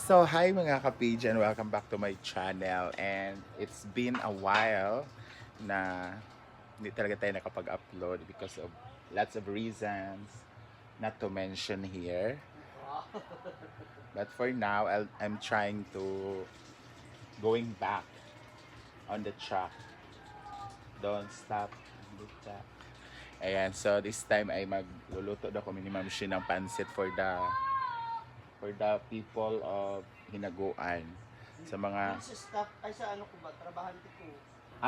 So, hi mga ka-page and welcome back to my channel. And it's been a while na hindi talaga tayo nakapag-upload because of lots of reasons not to mention here. But for now, I'm trying to going back on the track. Don't stop on the track. Ayan, so this time ay magluluto daw kami ni Ma'am Shi ng pansit for the people of Hinaguan. Sa mga Sa staff, ay sa ano ko ba, trabahante ko.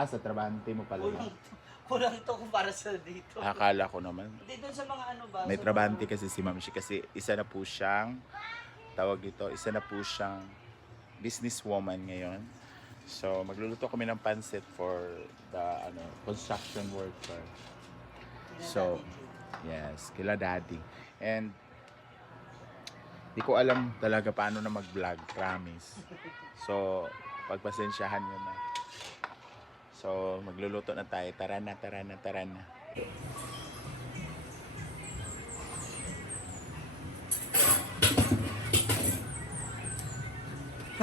sa trabahante mo pala. Kulang to kung para sa dito. Akala ko naman. Hindi doon sa mga ano ba? May sa trabahante mga- kasi si Ma'am Shi kasi isa na po siyang isa na po siyang businesswoman ngayon. So magluluto kami ng pansit for the construction worker. So, yes, kila daddy. And di ko alam talaga paano na mag-vlog, promise. So, pagpasensyahan nyo na. So, magluluto na tayo. Tara na, tara na, tara na.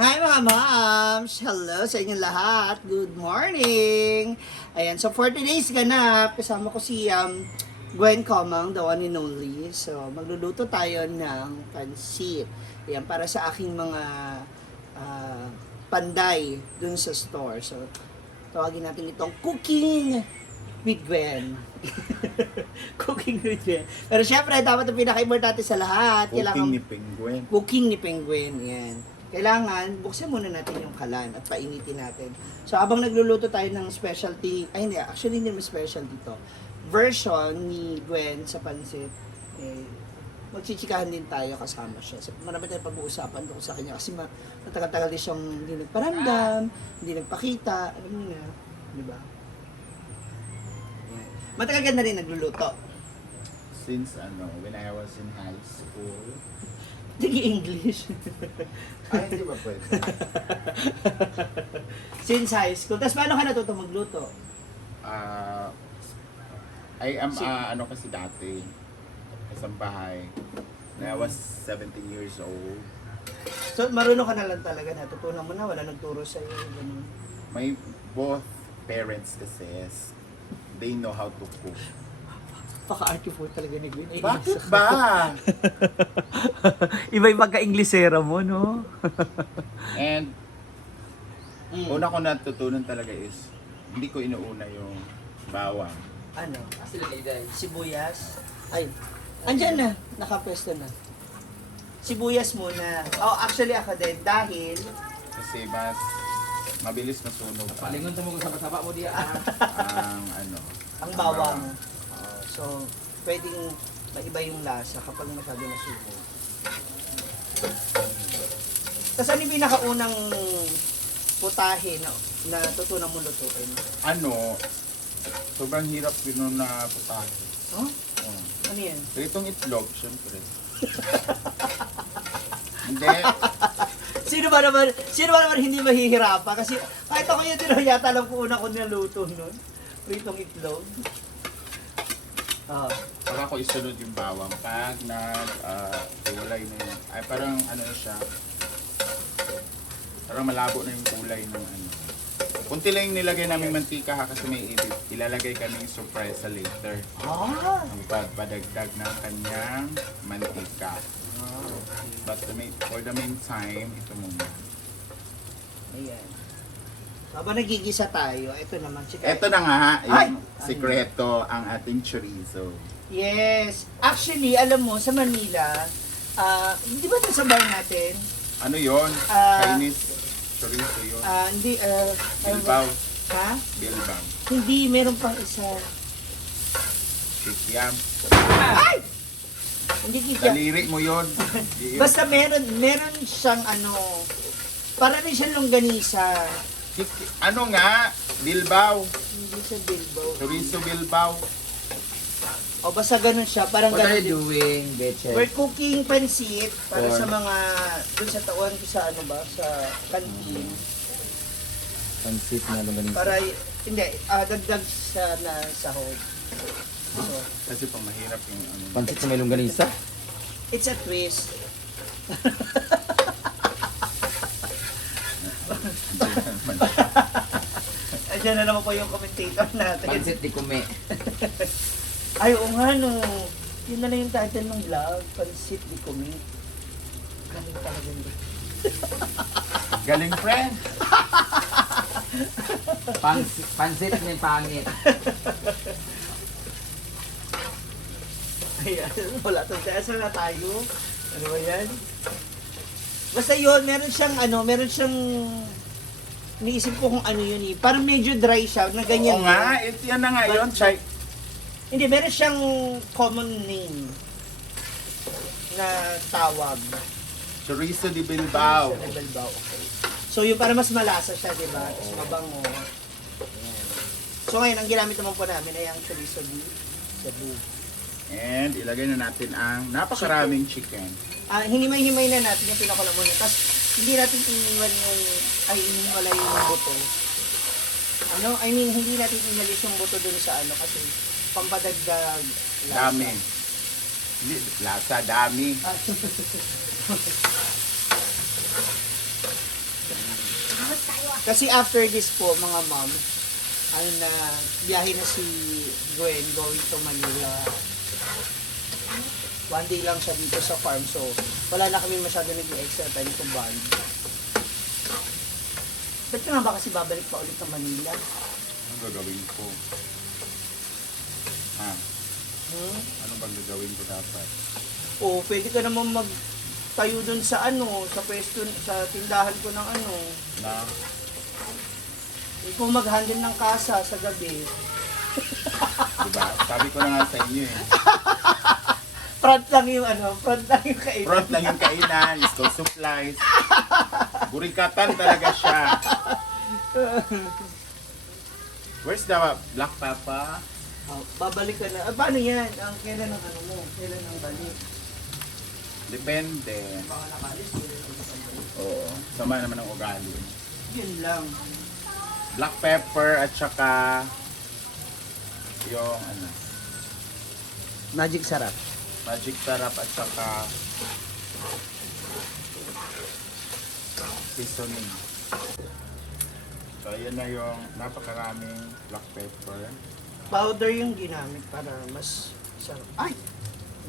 Hi mga moms! Hello sa inyong lahat. Good morning! Ayan, so for today's ganap, kasama ko si Gwen Comang, the one and only. So, magluluto tayo ng pansit. Ayan, para sa aking mga panday dun sa store. So, tawagin natin itong cooking with Gwen. Cooking with Gwen. Pero syempre, dapat ang pinaka-importante sa lahat. Cooking ni Penguin. Cooking ni Penguin, yan. Kailangan, buksan muna natin yung kalan at painitin natin. So, habang nagluluto tayo ng specialty, ay hindi, actually hindi naman special dito. Version ni Gwen sa pansit, eh, magchichikahan din tayo kasama siya. So, marami tayong pag-uusapan doon sa kanya kasi matagal-tagal din siyang hindi nagparamdam, hindi nagpakita, alam mo na, di ba? Yan. Matagal ka na rin nagluluto. Since when I was in high school. Sige English. Ay, hindi ba pwede? Since high school. Tapos paano ka natuto magluto? I am, kasi dati, isang bahay. When I was 17 years old. So, marunong ka na lang talaga, natutunan mo na, wala nagturo sa iyo, ganun. My both parents kasi, they know how to cook. Paka-arte po talaga ni Gwen. Bakit ba? Iba yung pagka-Inglesera mo, no? And una ko natutunan talaga is hindi ko inuuna yung bawang. Ano? Sibuyas. Ay, andyan na, nakapwesto na. Sibuyas muna. Oh, actually ako din, dahil Kasi mas mabilis masunog pa Palingon mo kung saba-saba mo diya. ang bawang. So, pwedeng maiba yung lasa kapag masyado nasubo. Tapos ano yung pinakaunang putahe na natutunan mo lutuin? Sobrang hirap yun na putahe. Huh? Oh. Ano yan? Pritong itlog, syempre. Hindi. Sino ba naman hindi mahihirapan? Kasi kahit ako yun, yata alam ko una ko niluto nun. Pritong itlog. Pag ako isunod yung bawang, pag iwalay na yun. Ay, parang na siya. Parang malabo na yung kulay ng Kunti lang yung nilagay namin mantika ha, kasi may ilalagay kaming surprise later. Ang pagpadagdag ng kanyang mantika. But for the meantime, ito muna. Ayan. Habang nagigisa tayo, ito naman si Ito na nga, Ay! yung sikreto, ang ating chorizo. Yes. Actually, alam mo, sa Manila, di ba ito sa bar natin? Ano yon? Chinese chorizo yun. Hindi, Bilbao. Ha? Bilbao. Hindi, meron pang isa. Kikiam. Ay! Hindi kita. Daliri mo yun. Basta meron siyang para rin siyang longganisa. Ano nga? Bilbao. Hindi sa Bilbao. Chorizo Bilbao. O basta ganun siya, parang What are ganun din. you doing, Betche? We're cooking pansit para Corn. sa mga dun sa tauhan ko sa sa canteen. Pansit na longganisa. Para hindi dagdag sa sahog. So, Kasi pang mahirap yung Pansit na may longganisa? it's a twist. Andiyan na naman po yung commentator natin. Pansit di kume. Ay, oo nga no. Yun na lang yung title ng vlog. Pansit di kumi. Galing talaga nito. Galing, friend. Pansit may pangit. Ayan, wala to. Asa na tayo? Ano ba yan? Basta yun, meron siyang iniisip ko kung ano yun eh. Parang medyo dry siya, na ganyan. Oo nga, ito yan na nga yun. Chay. Hindi, meron siyang common name na tawag. Chorizo de Bilbao. Sa Bilbao, okay. So yung para mas malasa siya, di ba? Tapos mabango. Ayan. So ngayon, ang ginamit naman po namin ay ang chorizo de Cebu. And ilagay na natin ang napakaraming chicken. Hinimay-himay na natin yung pinakulamunan. Tapos hindi natin iniwan iniwala yung buto. Hindi natin inalis yung buto dun sa kasi pampadagdag lasa. Dami. Hindi, lasa, dami. Ah, Kasi after this po, mga ma'am, biyahe na si Gwen going to Manila. One day lang siya dito sa farm, so wala na kami masyado nag-extra time to bond. Ba't ka nga ba kasi babalik pa ulit ng Manila? Ano gagawin ko? Ha? Ano bang gagawin ko dapat? O, pwede ka naman magtayo dun sa sa pwesto, sa tindahan ko ng Na? ikaw mag-handle ng kasa sa gabi. Diba? Sabi ko na nga sa inyo eh. Front lang yung kainan. Front lang yung kainan, school supplies. Burikatan talaga siya. Where's the black pepper? Babalik ka na. Paano yan? Kailan ang mo? Kailan ang balik? Depende. Baka nakalis, kailan ang balik? Oo. Sama naman ang ugali. Yun lang. Black pepper at saka yung Magic sarap. magic sarap at saka seasoning. So ayan na yung napakaraming black pepper. Powder yung ginamit para mas sarap. Ay!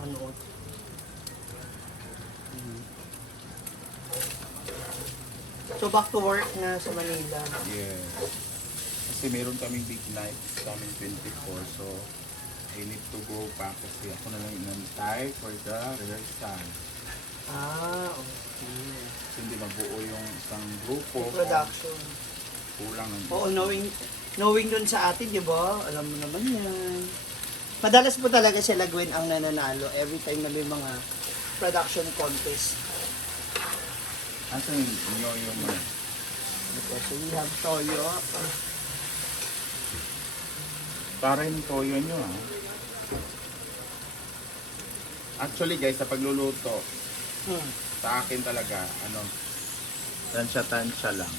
Manood. So back to work na sa Manila. Yes. Kasi meron kaming big night sa aming 24. So I need to go back kasi ako na lang inantay for the rehearsal. Okay. Kasi hindi mabuo yung isang grupo. Production. Kulang ng Oo, knowing dun sa atin, di ba? Alam mo naman yan. Madalas po talaga sila Gwen ang nananalo every time na may mga production contest. Asan yung mga? So we have toyo. Para yung toyo nyo Actually guys, sa pagluluto, sa akin talaga, tansya-tansya lang.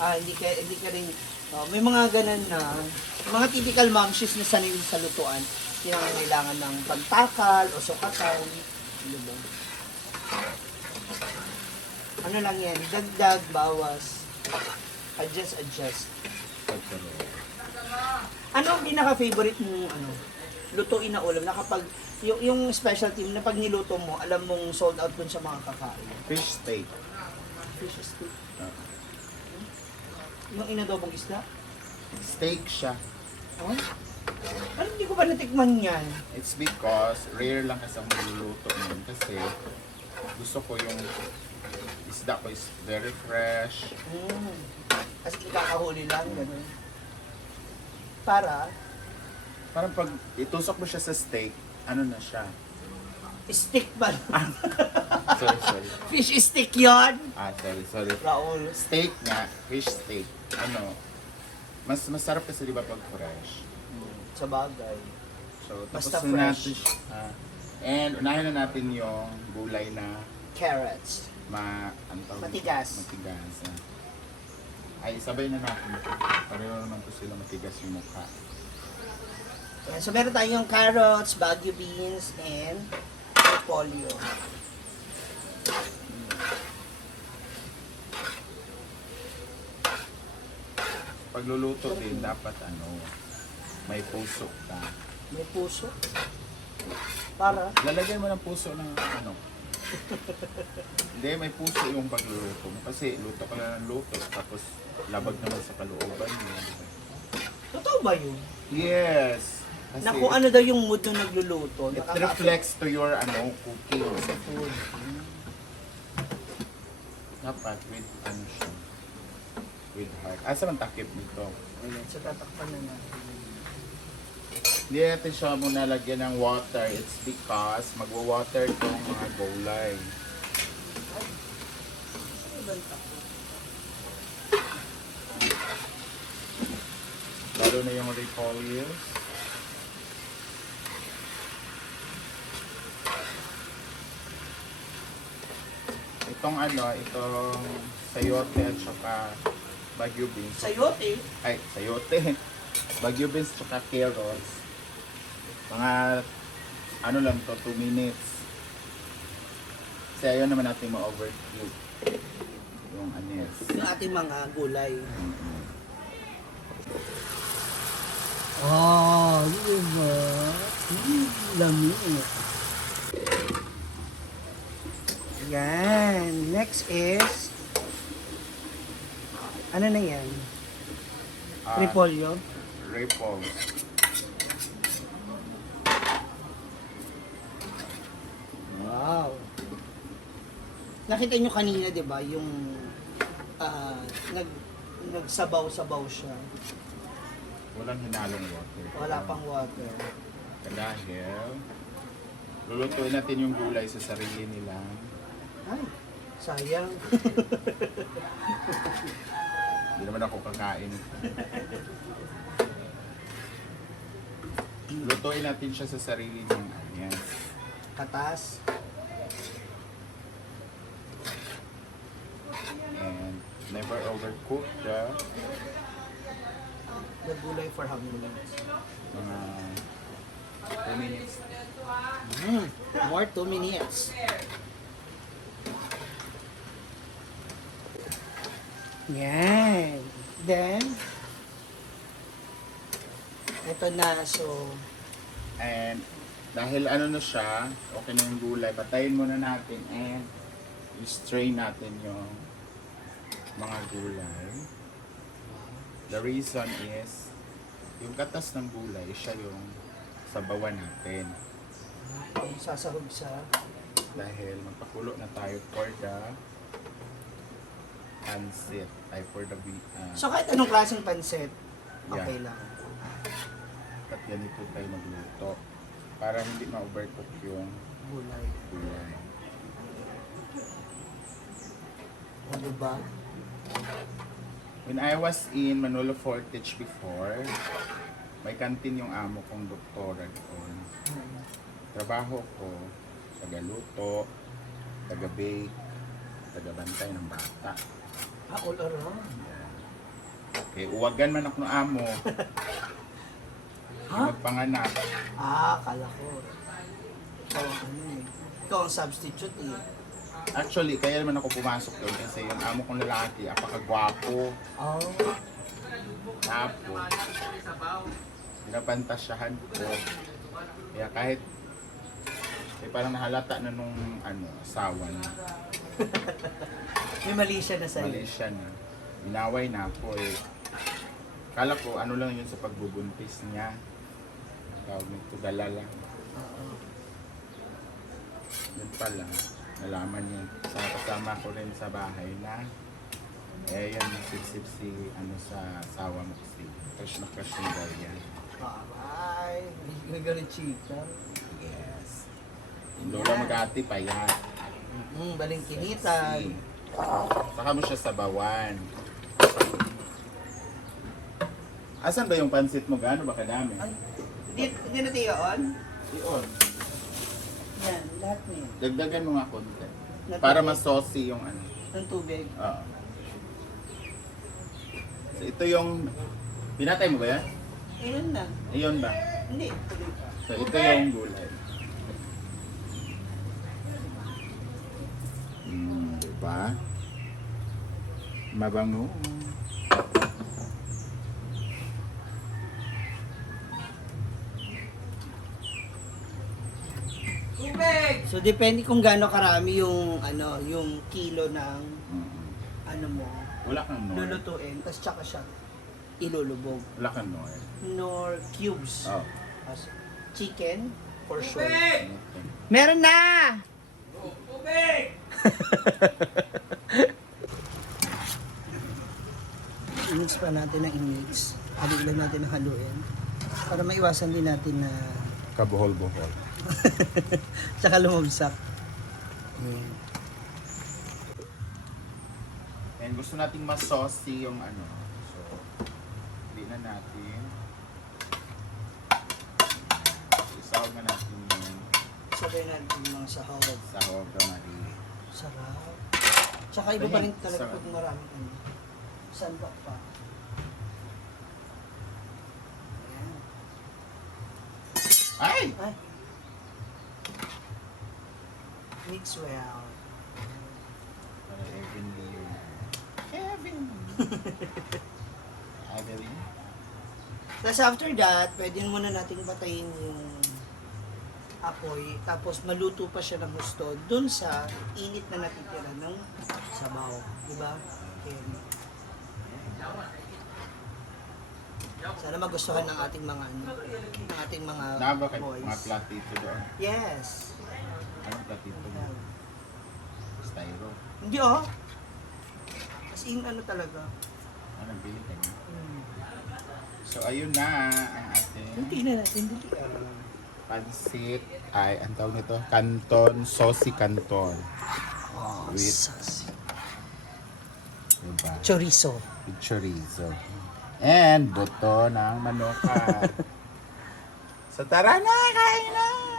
Hindi ka rin, may mga ganun na, mga typical momshies na sanay sa lutuan, yung kailangan ng pagtakal o sukatan, diba? Ano lang yan, dagdag, bawas, adjust. Ano ang pinaka-favorite mong lutuin na ulam na kapag yung specialty na pag niluto mo, alam mong sold out dun sa mga kakain? Fish steak. Fish steak. Yung inadobong isda? Steak siya. Oh? Ano hindi ko ba natikman yan? It's because rare lang kasi ang magluluto nun. Kasi gusto ko yung isda ko is very fresh. Kasi ikakahuli lang, gano'n. Para, Parang pag itusok mo siya sa steak, ano na siya? stick ba? Sorry. Fish stick yon. Sorry. Raul. Steak nga, fish steak. Mas masarap kasi di ba pag fresh. Sa bagay. So, Basta tapos na fresh. natin siya. And unahin na natin yung gulay na Carrots. Matigas. Matigas. Ay, sabay na natin. Pareho naman po sila matigas yung mukha. Ayan, so meron tayong carrots, bagu beans, and repolyo. pagluluto din, dapat may puso ka. May puso. Para? Lalagyan mo ng puso ng Hindi, may puso yung pagluluto mo. Kasi luto ka lang ng luto, tapos labag naman sa kalooban mo. Totoo ba yun? Yes! Kasi Na kung ano daw yung mood nung nagluluto. it nakaka-affect reflects to your cooking. sa food. Dapat with siya. With heart. Asa man takip nito? Ayan, so tatakpan na natin. Hindi natin siya muna lagyan ng water. It's because magwa-water tong mga gulay. Ano ba yung takpan? Lalo na yung repolyo. Itong itong sayote at saka Baguio beans. Sayote. Ay, sayote. Baguio beans at saka carrots. Mga lang to, 2 minutes. Kasi ayaw naman natin ma-overcook yung anis. Yung ating mga gulay. Mm-mm. Oh, diba? Lami. Yan. Next is... Ano na yan? Repolyo? Repolyo. Wow. Nakita nyo kanina, di ba, yung nagsabaw-sabaw siya. Walang hinalong water. Wala pang water. Dahil lulutuin natin yung gulay sa sarili nila. Ay, sayang. Hindi naman ako kakain. Lutuin natin siya sa sarili ng onions. Katas. And never overcook The gulay for how many minutes? mga 2 minutes. More 2 minutes. Yan. Then, ito na. So, And dahil na siya, okay na yung gulay, patayin muna natin and i-strain natin yung mga gulay. The reason is, yung katas ng gulay, siya yung sabawan natin. yung sasahog sa Dahil magpakulo na tayo for the pancit, ay for the So, kahit anong klaseng pansit, okay lang. at ganito tayo magluto para hindi ma-overcook yung Gulay. gulay. O, diba? When I was in Manolo Fortich before, may kantin yung amo kong doktora doon. Trabaho ko, taga-luto, taga-bake, taga-bantay ng bata. All around. Eh, uwagan man ako ng amo. Ha? Magpanganak. Kala ko. Ikaw ang Ikaw ang substitute eh. Actually, kaya naman ako pumasok doon kasi yung amo kong lalaki, apakagwapo. Oh. Tapos, pinapantasyahan ko. Kaya kahit parang nahalata na nung asawa na. May mali siya na sa'yo. Mali siya na. Inaway na ako eh. Kala ko lang yun sa pagbubuntis niya. Tawag nito, dala lang. Yun pala, nalaman niya. Kasama ko rin sa bahay na yan, nagsipsip sa asawa mo kasi. Crush na crush niya daw yan. Bye. Gagalit chika. Yes. Yung lola mag-ati pa yan. Baling kinitan. Saka mo siya sabawan. Asan ba yung pansit mo? Gaano ba kadami? Ay, hindi na tiyoon? Iyon. Yan, lahat niya. Dagdagan mo nga konti. Na Para tubig. mas saucy yung Ng tubig. Oo. So ito yung... Pinatay mo ba yan? Ayun na. Iyon ba? Hindi. Tuloy pa. So ito yung gulay. Diba? Mabango. So depende kung gaano karami yung yung kilo ng mo Wala kang nor. lulutuin, tapos tsaka siya ilulubog. Wala kang nor. Nor cubes. Oh. As chicken for sure. Okay. Meron na! I-mix pa natin ng i-mix. Haluin lang natin ng haluin. Para maiwasan din natin na Kabuhol-buhol. tsaka lumabsak. Ayan. And gusto nating mas saucy yung ano. So, hindi na natin. Isawag na natin yung Sabay natin yung mga sahog. sahog na mali. Sarap. Tsaka iba pa rin talaga Sarap. pag maraming sandok pa. Ayan. Ay! Ay. Mix well. Para evenly yun. Kevin! Evelyn? Tapos after that, pwede muna nating patayin yung apoy. Tapos maluto pa siya ng gusto dun sa init na natitira ng sabaw. Diba? Okay. Sana magustuhan ng ating mga ng ating mga Naba kayo boys. mga platito doon. Yes. Anong platito mo? Styro. Hindi oh. As in talaga. Anong bili ka niya? So, ayun na ang ating Hindi na natin. Hindi. pansit. Ay, ang tawag nito? Canton. Saucy canton. Oh, With- sassy. Diba? Chorizo. With chorizo. And buto ng manuka. So, tara na! Kain na!